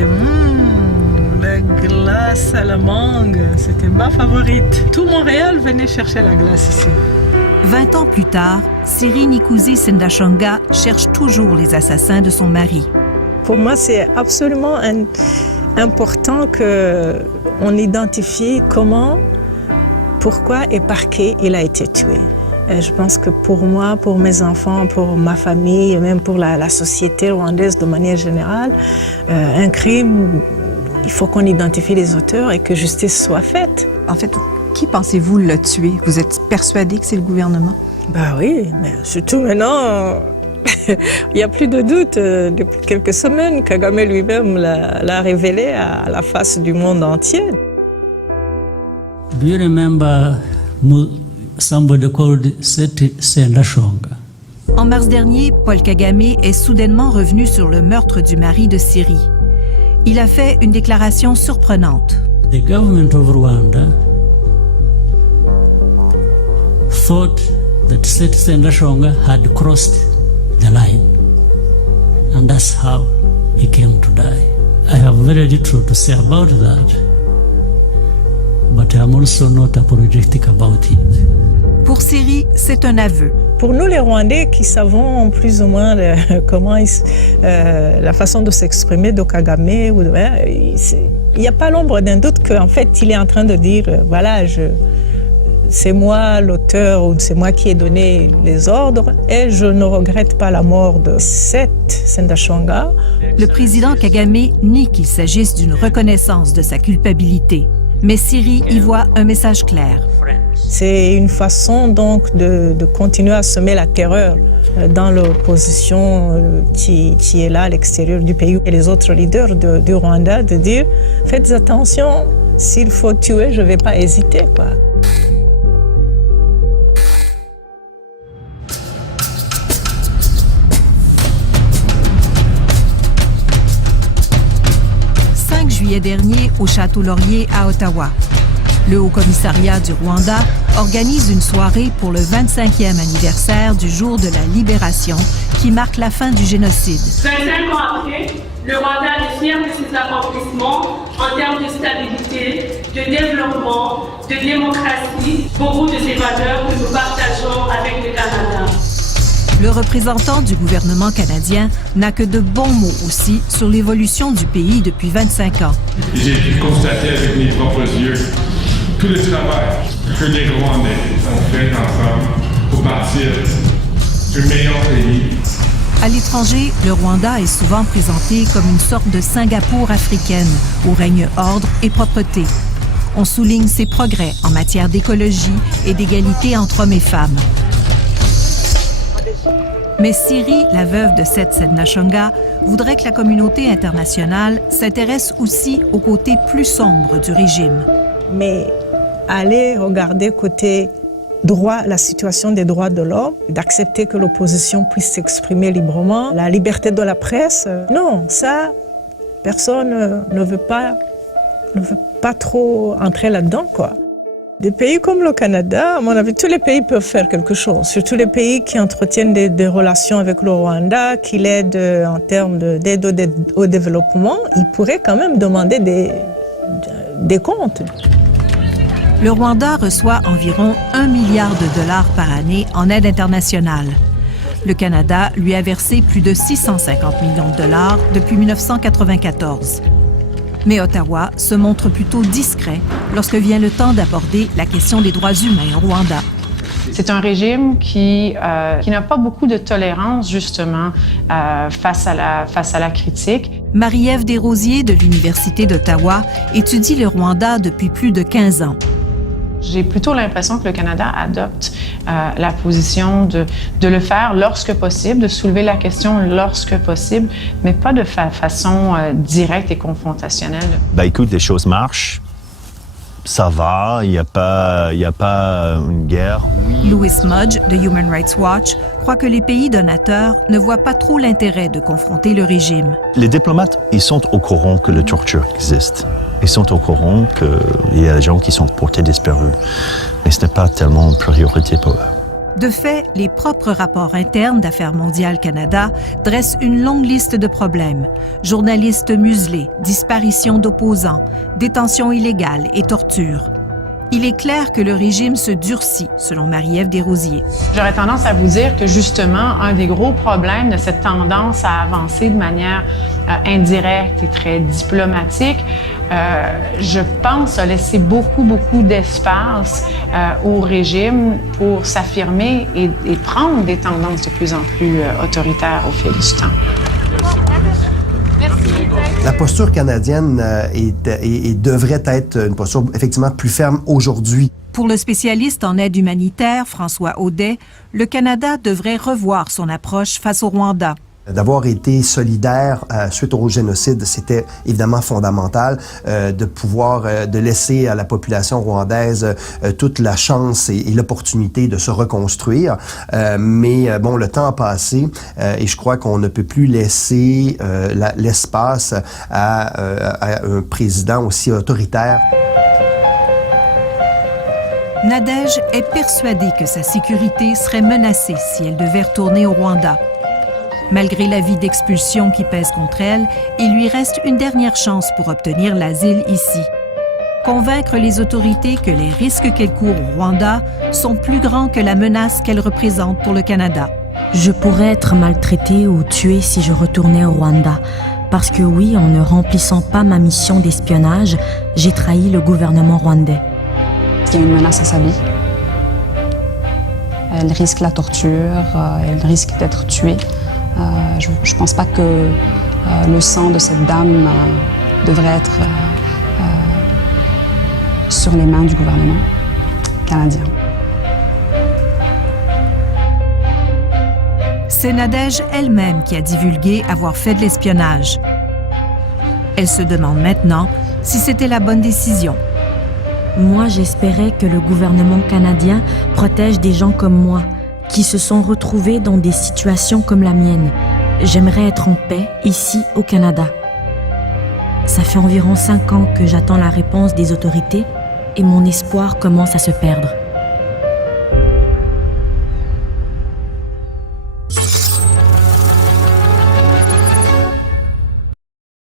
Et la glace à la mangue, c'était ma favorite. Tout Montréal venait chercher la glace ici. 20 ans plus tard, Siri Nikuzi Sendashonga cherche toujours les assassins de son mari. Pour moi, c'est absolument important qu'on identifie comment, pourquoi et par qui il a été tué. Et je pense que pour moi, pour mes enfants, pour ma famille et même pour la société rwandaise de manière générale, un crime, il faut qu'on identifie les auteurs et que justice soit faite. En fait, qui pensez-vous l'a tué? Vous êtes persuadé que c'est le gouvernement? Ben oui, mais surtout maintenant, il n'y a plus de doute. Depuis quelques semaines, Kagame lui-même l'a révélé à la face du monde entier. Do you remember somebody called Seti Sendashonga? En mars dernier, Paul Kagame est soudainement revenu sur le meurtre du mari de Siri. Il a fait une déclaration surprenante. The government of Rwanda thought that Seti Sendashonga had crossed the line, and that's how he came to die. I have very little to say about that, but I'm also not apologetic about it. Pour Siri, c'est un aveu. Pour nous, les Rwandais qui savons plus ou moins comment la façon de s'exprimer de Kagame, il n'y a pas l'ombre d'un doute qu'en fait, il est en train de dire, voilà, c'est moi l'auteur ou c'est moi qui ai donné les ordres et je ne regrette pas la mort de Seti Sendashonga. Le président Kagame nie qu'il s'agisse d'une reconnaissance de sa culpabilité. Mais Siri y voit un message clair. C'est une façon donc de continuer à semer la terreur dans l'opposition qui est là à l'extérieur du pays et les autres leaders du Rwanda, de dire faites attention, s'il faut tuer, je ne vais pas hésiter, quoi. Juillet dernier au Château Laurier à Ottawa. Le Haut-Commissariat du Rwanda organise une soirée pour le 25e anniversaire du jour de la libération qui marque la fin du génocide. 25 ans après, le Rwanda est fier de ses accomplissements en termes de stabilité, de développement, de démocratie, beaucoup de ces valeurs que nous partageons avec le Canada. Le représentant du gouvernement canadien n'a que de bons mots aussi sur l'évolution du pays depuis 25 ans. J'ai pu constater avec mes propres yeux tout le travail que les Rwandais ont fait ensemble pour bâtir un meilleur pays. À l'étranger, le Rwanda est souvent présenté comme une sorte de Singapour africaine, où règne ordre et propreté. On souligne ses progrès en matière d'écologie et d'égalité entre hommes et femmes. Mais Siri, la veuve de Seti Sendashonga, voudrait que la communauté internationale s'intéresse aussi au côté plus sombre du régime. Mais aller regarder côté droit, la situation des droits de l'homme, d'accepter que l'opposition puisse s'exprimer librement, la liberté de la presse, non, ça, personne ne veut pas trop entrer là-dedans, quoi. Des pays comme le Canada, à mon avis, tous les pays peuvent faire quelque chose. Surtout les pays qui entretiennent des relations avec le Rwanda, qui l'aident en termes d'aide au développement, ils pourraient quand même demander des comptes. Le Rwanda reçoit environ 1 milliard de dollars par année en aide internationale. Le Canada lui a versé plus de 650 millions de dollars depuis 1994. Mais Ottawa se montre plutôt discret lorsque vient le temps d'aborder la question des droits humains au Rwanda. C'est un régime qui n'a pas beaucoup de tolérance, justement, face à la critique. Marie-Ève Desrosiers de l'Université d'Ottawa étudie le Rwanda depuis plus de 15 ans. J'ai plutôt l'impression que le Canada adopte la position de le faire lorsque possible, de soulever la question lorsque possible, mais pas de façon directe et confrontationnelle. Ben écoute, les choses marchent, ça va, il n'y a pas une guerre. Louis Mudge de Human Rights Watch croit que les pays donateurs ne voient pas trop l'intérêt de confronter le régime. Les diplomates, ils sont au courant que la torture existe. Ils sont au courant qu'il y a des gens qui sont portés disparus. Mais ce n'est pas tellement une priorité pour eux. De fait, les propres rapports internes d'Affaires mondiales Canada dressent une longue liste de problèmes. Journalistes muselés, disparition d'opposants, détention illégale et torture. Il est clair que le régime se durcit, selon Marie-Ève Desrosiers. J'aurais tendance à vous dire que justement, un des gros problèmes de cette tendance à avancer de manière indirecte et très diplomatique, je pense, a laissé beaucoup d'espace au régime pour s'affirmer et prendre des tendances de plus en plus autoritaires au fil du temps. La posture canadienne devrait être une posture effectivement plus ferme aujourd'hui. Pour le spécialiste en aide humanitaire, François Audet, le Canada devrait revoir son approche face au Rwanda. D'avoir été solidaire suite au génocide, c'était évidemment fondamental de pouvoir de laisser à la population rwandaise toute la chance et l'opportunité de se reconstruire. Mais bon, le temps a passé et je crois qu'on ne peut plus laisser l'espace à un président aussi autoritaire. Nadège est persuadée que sa sécurité serait menacée si elle devait retourner au Rwanda. Malgré l'avis d'expulsion qui pèse contre elle, il lui reste une dernière chance pour obtenir l'asile ici. Convaincre les autorités que les risques qu'elle court au Rwanda sont plus grands que la menace qu'elle représente pour le Canada. Je pourrais être maltraitée ou tuée si je retournais au Rwanda. Parce que oui, en ne remplissant pas ma mission d'espionnage, j'ai trahi le gouvernement rwandais. Il y a une menace à sa vie. Elle risque la torture, elle risque d'être tuée. Je ne pense pas que le sang de cette dame devrait être sur les mains du gouvernement canadien. C'est Nadège elle-même qui a divulgué avoir fait de l'espionnage. Elle se demande maintenant si c'était la bonne décision. Moi, j'espérais que le gouvernement canadien protège des gens comme moi, qui se sont retrouvés dans des situations comme la mienne. J'aimerais être en paix ici au Canada. Ça fait environ 5 ans que j'attends la réponse des autorités et mon espoir commence à se perdre.